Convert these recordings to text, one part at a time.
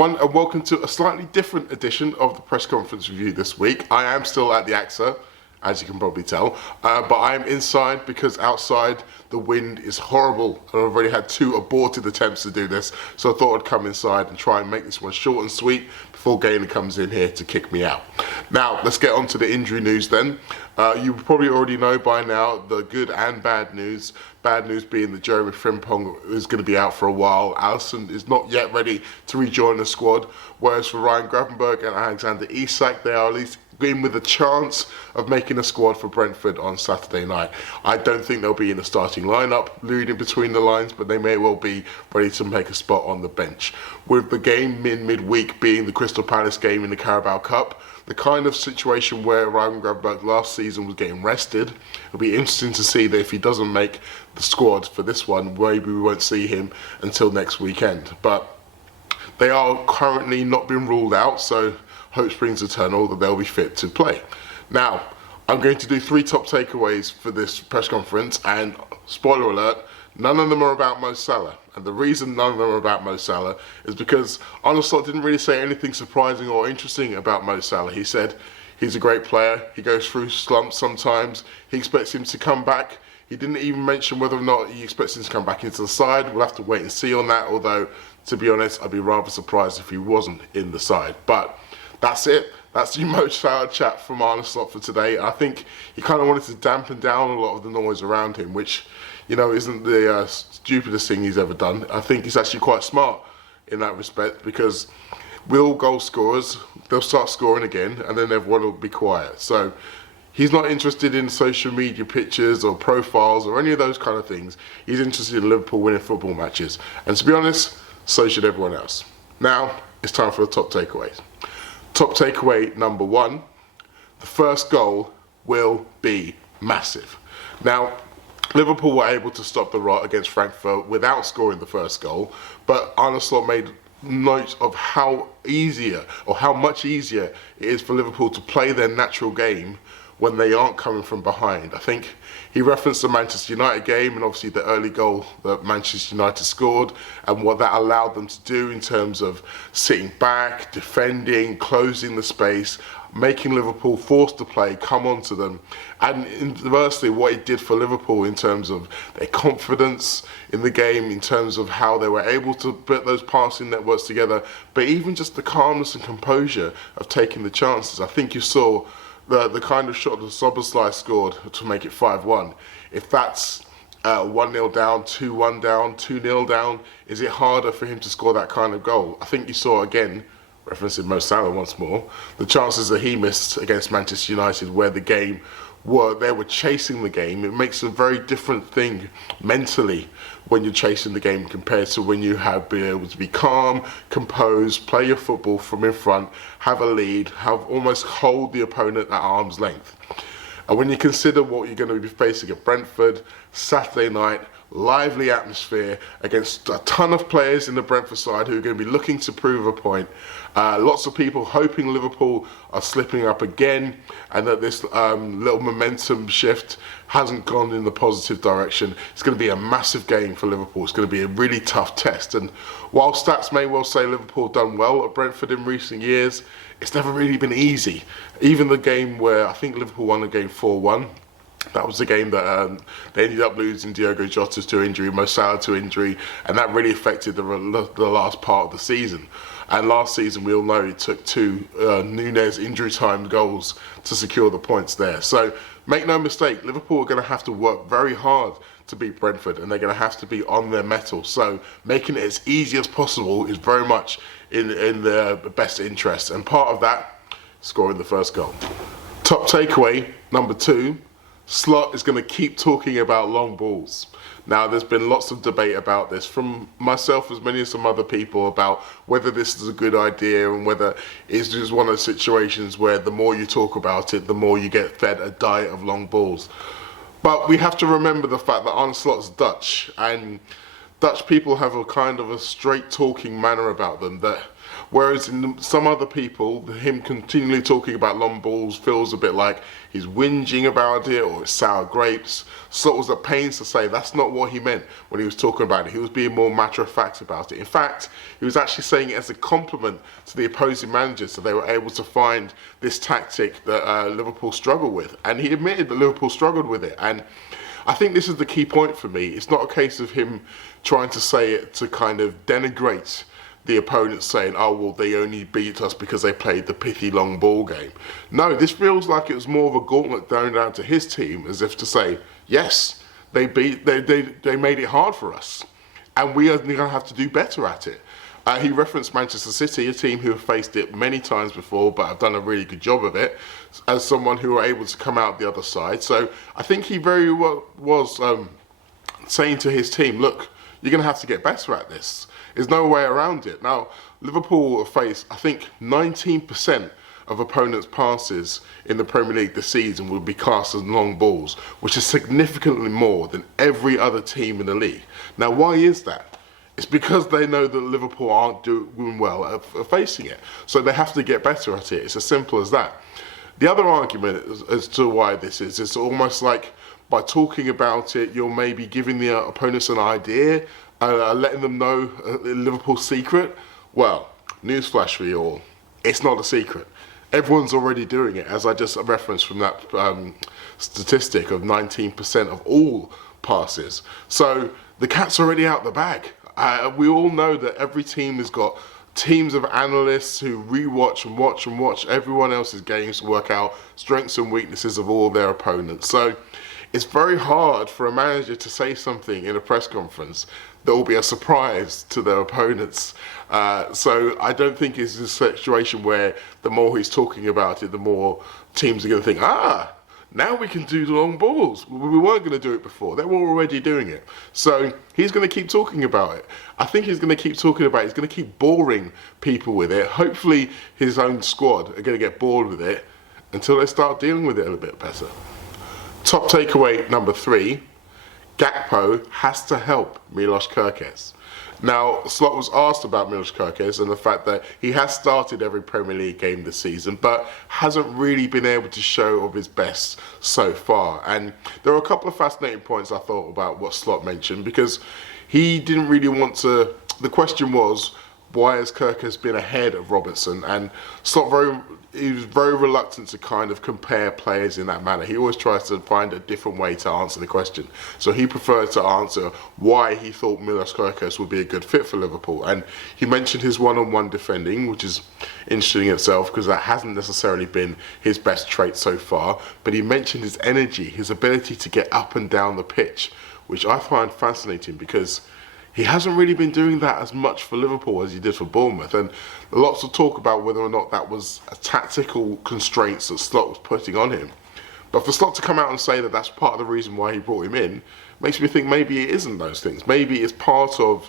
everyone, and welcome to a slightly different edition of the press conference review this week. I am still at the AXA, as you can probably tell, but I am inside because outside the wind is horrible, and I've already had 2 aborted attempts to do this, so I thought I'd come inside and try and make this one short and sweet before Gaynor comes in here to kick me out. Now, let's get on to the injury news then. You probably already know by now the good and bad news. Bad news being that Jeremy Frimpong is going to be out for a while. Alisson is not yet ready to rejoin the squad, whereas for Gravenberch and Alexander Isak, they are at least in with a chance of making a squad for Brentford on Saturday night. I don't think they'll be in the starting lineup, reading between the lines, but they may well be ready to make a spot on the bench. With the game in midweek being the Crystal Palace game in the Carabao Cup, the kind of situation where Ryan Gravenberch last season was getting rested, it'll be interesting to see that if he doesn't make the squad for this one, maybe we won't see him until next weekend. But they are currently not being ruled out, so hope springs eternal that they'll be fit to play. Now, I'm going to do 3 top takeaways for this press conference, and spoiler alert, none of them are about Mo Salah. And the reason none of them are about Mo Salah is because Arne Slot didn't really say anything surprising or interesting about Mo Salah. He said he's a great player, he goes through slumps sometimes, he expects him to come back. He didn't even mention whether or not he expects him to come back into the side. We'll have to wait and see on that, although, to be honest, I'd be rather surprised if he wasn't in the side. But that's it. That's the Mo Salah chat from Arne Slot for today. I think he kind of wanted to dampen down a lot of the noise around him, which, you know, isn't the stupidest thing he's ever done. I think he's actually quite smart in that respect, because with all goal scorers, they'll start scoring again and then everyone will be quiet. So he's not interested in social media pictures or profiles or any of those kind of things. He's interested in Liverpool winning football matches. And to be honest, so should everyone else. Now, it's time for the top takeaways. Top takeaway number 1, the first goal will be massive. Now, Liverpool were able to stop the rot against Frankfurt without scoring the first goal, but Arne Slot made note of how much easier it is for Liverpool to play their natural game when they aren't coming from behind. I think he referenced the Manchester United game and obviously the early goal that Manchester United scored and what that allowed them to do in terms of sitting back, defending, closing the space, making Liverpool forced to play, come onto them. And inversely, what it did for Liverpool in terms of their confidence in the game, in terms of how they were able to put those passing networks together, but even just the calmness and composure of taking the chances. I think you saw the kind of shot that Szoboszlai scored to make it 5-1. If that's 1-0 down, 2-1 down, 2-0 down, is it harder for him to score that kind of goal? I think you saw, again, referencing Mo Salah once more, the chances that he missed against Manchester United where they were chasing the game. It makes a very different thing mentally when you're chasing the game compared to when you have been able to be calm, composed, play your football from in front, have a lead, almost hold the opponent at arm's length. And when you consider what you're going to be facing at Brentford, Saturday night, lively atmosphere against a ton of players in the Brentford side who are going to be looking to prove a point. Lots of people hoping Liverpool are slipping up again and that this little momentum shift hasn't gone in the positive direction. It's going to be a massive game for Liverpool. It's going to be a really tough test. And while stats may well say Liverpool have done well at Brentford in recent years, it's never really been easy. Even the game where I think Liverpool won the game 4-1, that was the game that they ended up losing Diogo Jota to injury, Mo Salah to injury, and that really affected the last part of the season. And last season, we all know it took 2 Núñez injury time goals to secure the points there. So make no mistake, Liverpool are going to have to work very hard to beat Brentford, and they're going to have to be on their mettle. So making it as easy as possible is very much in their best interest. And part of that, scoring the first goal. Top takeaway number 2. Slot is going to keep talking about long balls. Now, there's been lots of debate about this from myself as many as some other people about whether this is a good idea and whether it's just one of those situations where the more you talk about it, the more you get fed a diet of long balls. But we have to remember the fact that Arne Slot's Dutch, and Dutch people have a kind of a straight talking manner about them that Whereas in some other people, him continually talking about long balls feels a bit like he's whinging about it or it's sour grapes. Slot was at pains to say that's not what he meant when he was talking about it. He was being more matter of fact about it. In fact, he was actually saying it as a compliment to the opposing managers that they were able to find this tactic that Liverpool struggled with. And he admitted that Liverpool struggled with it. And I think this is the key point for me. It's not a case of him trying to say it to kind of denigrate the opponents, saying, oh, well, they only beat us because they played the pithy long ball game. No, this feels like it was more of a gauntlet thrown down to his team, as if to say, yes, they made it hard for us, and we are going to have to do better at it. He referenced Manchester City, a team who have faced it many times before, but have done a really good job of it, as someone who were able to come out the other side. So I think he very well was saying to his team, look, you're going to have to get better at this. There's no way around it. Now, Liverpool have faced, I think, 19% of opponents' passes in the Premier League this season will be cast as long balls, which is significantly more than every other team in the league. Now, why is that? It's because they know that Liverpool aren't doing well at facing it. So they have to get better at it. It's as simple as that. The other argument as to why this is, it's almost like by talking about it, you're maybe giving the opponents an idea, letting them know Liverpool's secret. Well, newsflash for you all, it's not a secret. Everyone's already doing it, as I just referenced from that statistic of 19% of all passes. So the cat's already out the bag. We all know that every team has got teams of analysts who rewatch and watch everyone else's games to work out strengths and weaknesses of all their opponents. So it's very hard for a manager to say something in a press conference that will be a surprise to their opponents. So I don't think it's a situation where the more he's talking about it, the more teams are going to think, now we can do the long balls. We weren't going to do it before. They were already doing it. So he's going to keep talking about it. I think he's going to keep talking about it. He's going to keep boring people with it. Hopefully his own squad are going to get bored with it until they start dealing with it a little bit better. Top takeaway number 3, Gakpo has to help Milos Kerkez. Now, Slot was asked about Milos Kerkez and the fact that he has started every Premier League game this season, but hasn't really been able to show of his best so far. And there are a couple of fascinating points I thought about what Slot mentioned, because he didn't really want to. The question was, why has Kerkez been ahead of Robertson? And Slot he was very reluctant to kind of compare players in that manner. He always tries to find a different way to answer the question. So he preferred to answer why he thought Milos Kerkez would be a good fit for Liverpool. And he mentioned his one-on-one defending, which is interesting in itself because that hasn't necessarily been his best trait so far. But he mentioned his energy, his ability to get up and down the pitch, which I find fascinating because he hasn't really been doing that as much for Liverpool as he did for Bournemouth. And lots of talk about whether or not that was a tactical constraints that Slot was putting on him. But for Slot to come out and say that that's part of the reason why he brought him in, makes me think maybe it isn't those things. Maybe it's part of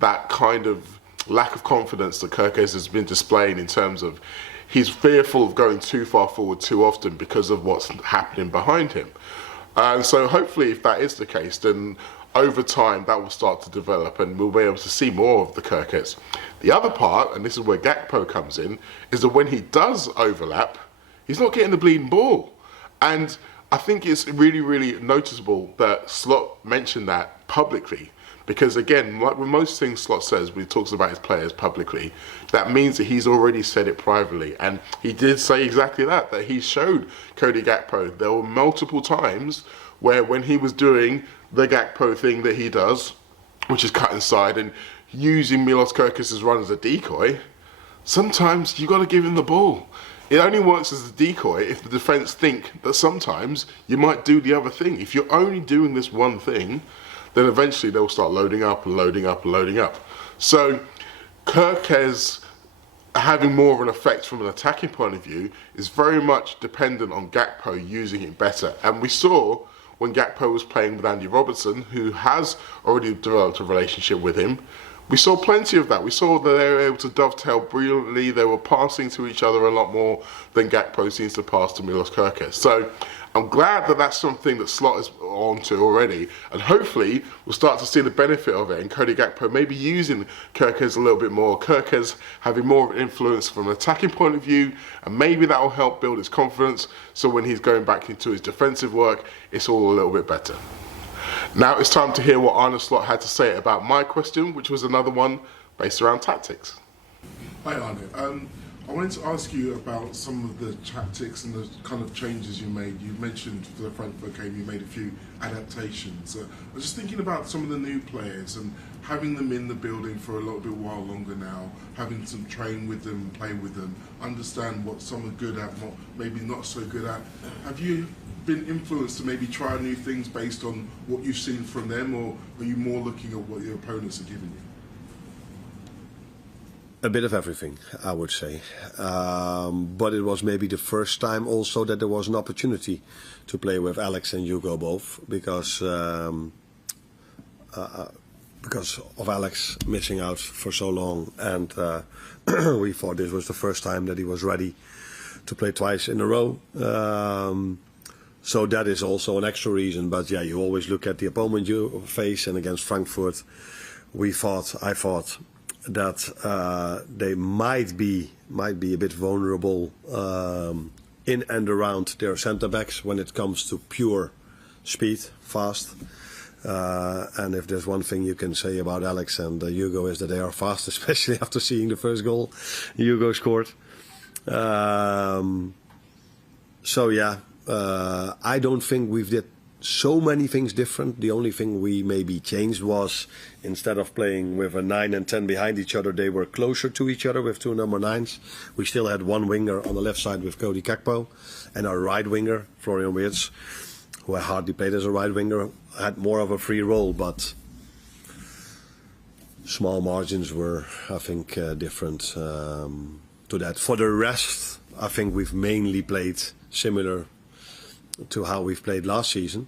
that kind of lack of confidence that Kerkez has been displaying in terms of he's fearful of going too far forward too often because of what's happening behind him. And so hopefully if that is the case, then over time that will start to develop and we'll be able to see more of the Kerkez. The other part, and this is where Gakpo comes in, is that when he does overlap, he's not getting the bleeding ball. And I think it's really, really noticeable that Slot mentioned that publicly. Because again, like with most things Slot says when he talks about his players publicly, that means that he's already said it privately. And he did say exactly that he showed Cody Gakpo. There were multiple times where when he was doing the Gakpo thing that he does, which is cut inside and using Milos Kerkez's run as a decoy, sometimes you got to give him the ball. It only works as a decoy if the defence think that sometimes you might do the other thing. If you're only doing this one thing, then eventually they'll start loading up and loading up and loading up. So Kerkez having more of an effect from an attacking point of view is very much dependent on Gakpo using it better. And we saw when Gakpo was playing with Andy Robertson, who has already developed a relationship with him, we saw plenty of that. We saw that they were able to dovetail brilliantly. They were passing to each other a lot more than Gakpo seems to pass to Milos Kerkez. So I'm glad that that's something that Slot is onto already, and hopefully we'll start to see the benefit of it, and Cody Gakpo maybe using Kerkez a little bit more, Kerkez having more influence from an attacking point of view, and maybe that will help build his confidence, so when he's going back into his defensive work, it's all a little bit better. Now it's time to hear what Arne Slot had to say about my question, which was another one based around tactics. Hi Arne, I wanted to ask you about some of the tactics and the kind of changes you made. You mentioned for the Brentford game you made a few adaptations. I was just thinking about some of the new players and having them in the building for a little bit while longer now, having some train with them, play with them, understand what some are good at, what maybe not so good at. Have you been influenced to maybe try new things based on what you've seen from them, or are you more looking at what your opponents are giving you? A bit of everything, I would say. But it was maybe the first time also that there was an opportunity to play with Alex and Hugo both, because of Alex missing out for so long, and we thought this was the first time that he was ready to play twice in a row. So that is also an extra reason. But yeah, you always look at the opponent you face, and against Frankfurt, I thought that they might be a bit vulnerable in and around their centre backs when it comes to pure speed, fast. And if there's one thing you can say about Alex and Hugo is that they are fast, especially after seeing the first goal Hugo scored. So yeah, I don't think we've did so many things different. The only thing we maybe changed was, instead of playing with a 9 and 10 behind each other, they were closer to each other with two number 9s. We still had one winger on the left side with Cody Gakpo, and our right winger, Florian Wirtz, who I hardly played as a right winger, had more of a free role, but small margins were, I think, different to that. For the rest, I think we've mainly played similar to how we've played last season,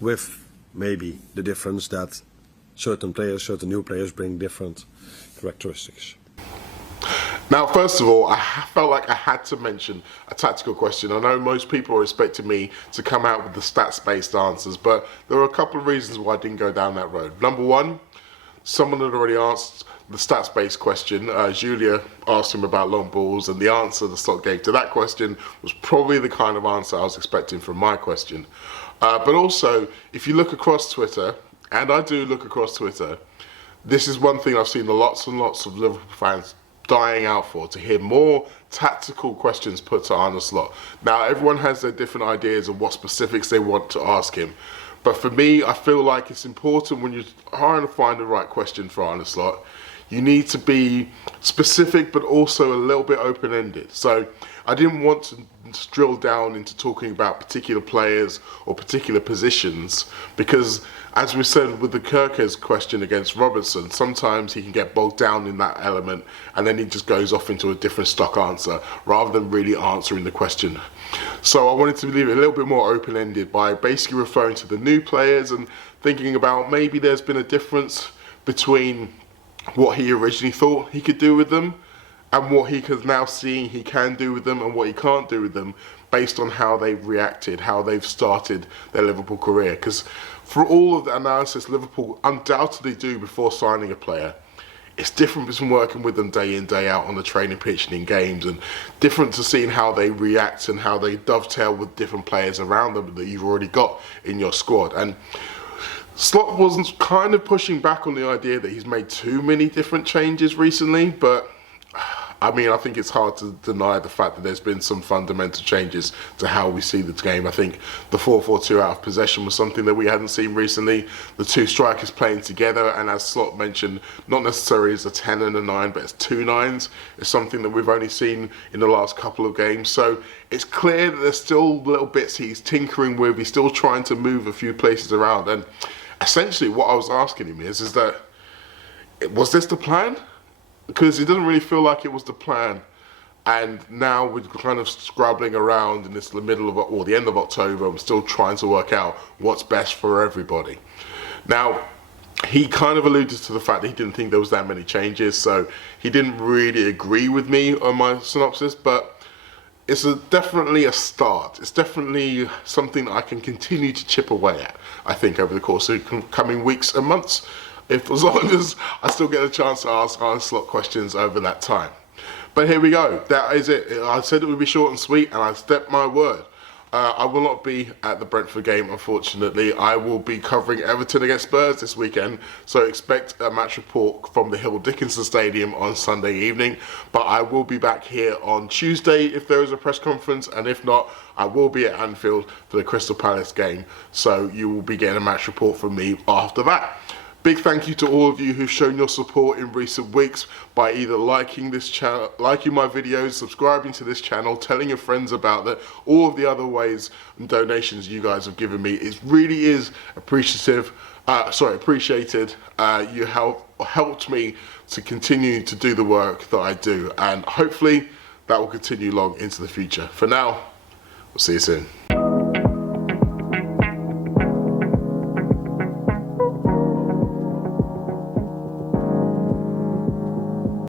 with maybe the difference that certain new players bring different characteristics. Now, first of all, I felt like I had to mention a tactical question. I know most people are expecting me to come out with the stats-based answers, but there are a couple of reasons why I didn't go down that road. Number one, someone had already asked the stats-based question. Julia asked him about long balls, and the answer the Slot gave to that question was probably the kind of answer I was expecting from my question. But also, if you look across Twitter, and I do look across Twitter, this is one thing I've seen lots and lots of Liverpool fans dying out for, to hear more tactical questions put to Arne Slot. Now, everyone has their different ideas of what specifics they want to ask him. But for me, I feel like it's important when you're trying to find the right question for Arne Slot, you need to be specific but also a little bit open-ended. So I didn't want to drill down into talking about particular players or particular positions, because as we said with the Kerkez question against Robertson, sometimes he can get bogged down in that element and then he just goes off into a different stock answer rather than really answering the question. So I wanted to leave it a little bit more open-ended by basically referring to the new players and thinking about maybe there's been a difference between what he originally thought he could do with them and what he is now seeing he can do with them and what he can't do with them, based on how they've reacted, how they've started their Liverpool career. Because for all of the analysis Liverpool undoubtedly do before signing a player, it's different between working with them day in, day out on the training pitch and in games, and different to seeing how they react and how they dovetail with different players around them that you've already got in your squad. And Slot wasn't kind of pushing back on the idea that he's made too many different changes recently, but I mean, I think it's hard to deny the fact that there's been some fundamental changes to how we see the game. I think the 4-4-2 out of possession was something that we hadn't seen recently. The two strikers playing together, and as Slot mentioned, not necessarily as a 10 and a 9, but as two 9s, is something that we've only seen in the last couple of games. So it's clear that there's still little bits he's tinkering with. He's still trying to move a few places around. And essentially what I was asking him is that, was this the plan? Because it doesn't really feel like it was the plan, and now we're kind of scrabbling around in the middle of, or the end of October, and we're still trying to work out what's best for everybody. Now, he kind of alluded to the fact that he didn't think there was that many changes, so he didn't really agree with me on my synopsis, but it's definitely a start. It's definitely something that I can continue to chip away at, I think, over the course of coming weeks and months, as long as I still get a chance to ask Arne Slot questions over that time. But here we go. That is it. I said it would be short and sweet, and I stepped my word. I will not be at the Brentford game, unfortunately. I will be covering Everton against Spurs this weekend, so expect a match report from the Hill Dickinson Stadium on Sunday evening. But I will be back here on Tuesday if there is a press conference, and if not, I will be at Anfield for the Crystal Palace game, so you will be getting a match report from me after that. Big thank you to all of you who've shown your support in recent weeks by either liking this channel, liking my videos, subscribing to this channel, telling your friends about it, all of the other ways and donations you guys have given me. It really is appreciated. You helped me to continue to do the work that I do, and hopefully that will continue long into the future. For now, we'll see you soon.